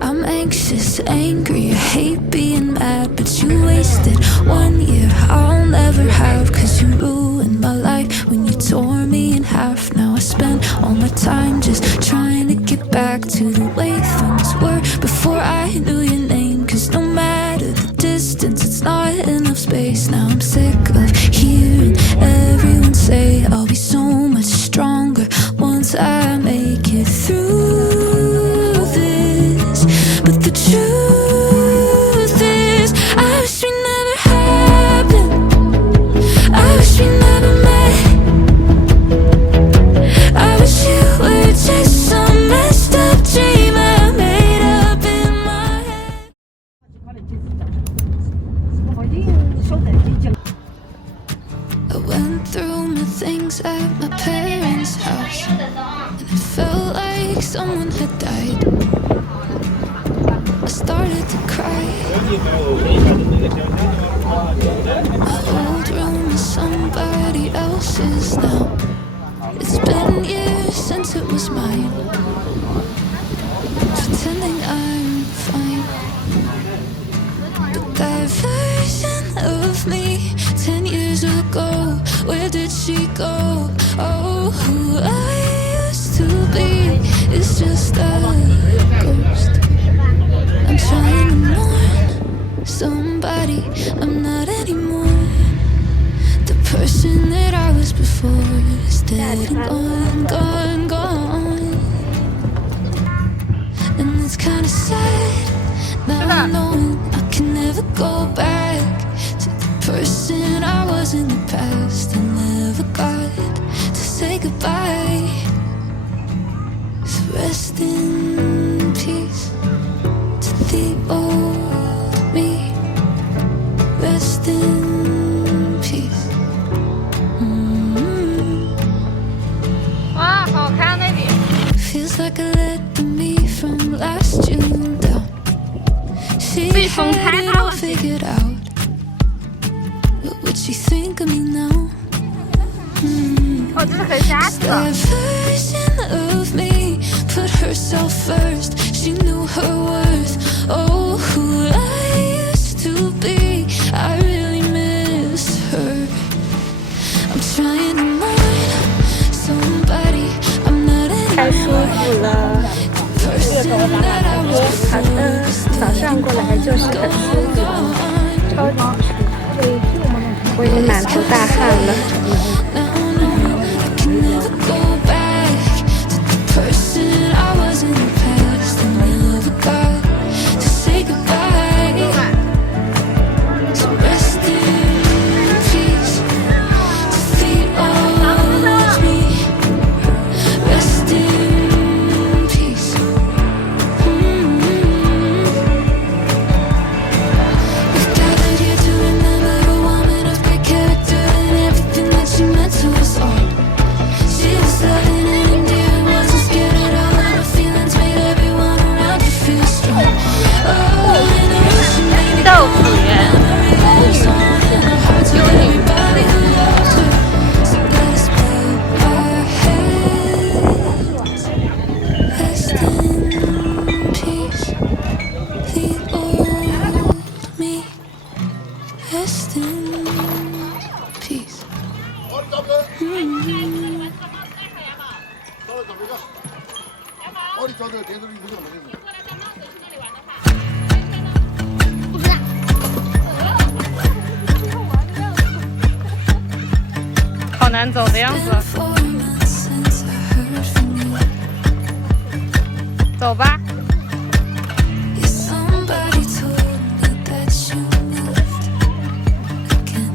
I'm anxious, angry, I hate being mad, but you wasted 1 year I'll never have. Cause you ruined my life when you tore me in half. Now I spend all my time just trying to get back to the way things were before I knew your name. Cause no matter the distance, it's not enough space. Now I'm sick of hearing everyone say I'll be so much stronger once I make it through this. But the truth is, I wish we never happened. I wish we never met. I wish you were just some messed up dream I made up in my head. I went through my things at my parents' house, and it felt like someone had died. I started to cry. My old room is somebody else's now. It's been years since it was mine. Pretending I'm fine, but that version of me 10 years ago, where did she go? Oh, who I used to be is just a ghost. I'm trying to mourn somebody I'm not anymore. The person that I was before is dead and gone, gone, gone. And it's kinda sad now I know I can never go back to the person I was in the past. I never got to say goodbye. So rest in peace to the old me. Rest in peace. 哇，好看那里。 Feels like I let the me from last June down. She had it all figured out. What would she think of me now? 哦，这是很狭窄。 That version of me put herself first. She knew her worth. Oh, who I used to be. I really miss her. I'm trying to mourn somebody I'm not 太舒 anymore. 服了。 Person that I was 好 before 的， is 早上过来就是很舒服，超级舒服。我已经满头大汗了。 now no, I can never go back to the person I was in the past. I never got to say goodbye. So rest in peace to the old me. Rest in peace. We've gathered here to remember a woman of great character and everything that she meant to us all. She was loving and endearing, wasn't scared at all, and her feelings made everyone around her feel strong. Oh, and I wish she made me 豆腐园。 lives on in her heart to everybody who loved her. So let us bow our heads. Rest in peace, the old me. Rest in peace. 好难走的样子。 4 months since I heard from you. 走吧。 Yeah, somebody told me that you moved again.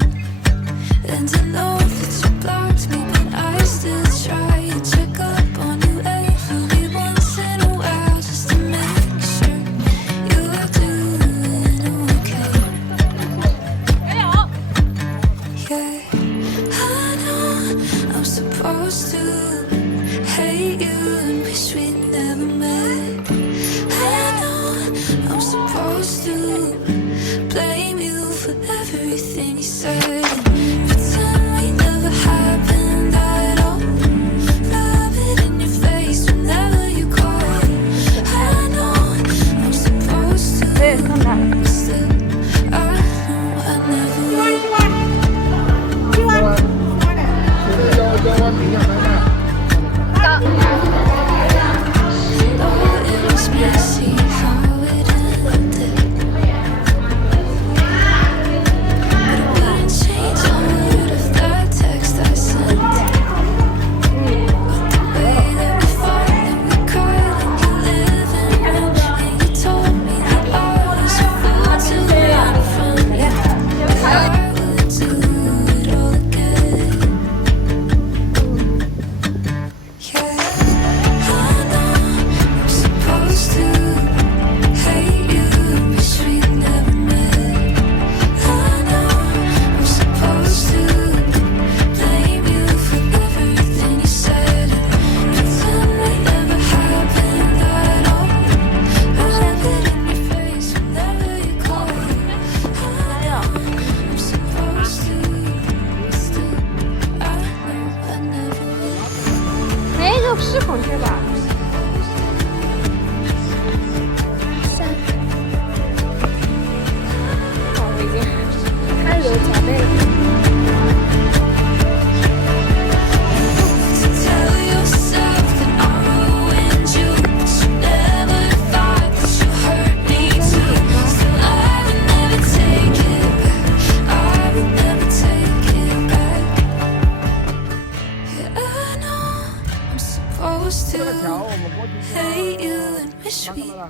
And I know that you blocked me, but I still try and check up on you every once in a while just to make sure you're doing okay. Yeah, I know I'm supposed to hate you and wish we'd never met.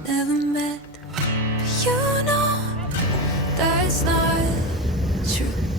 never met. But you know that's not true.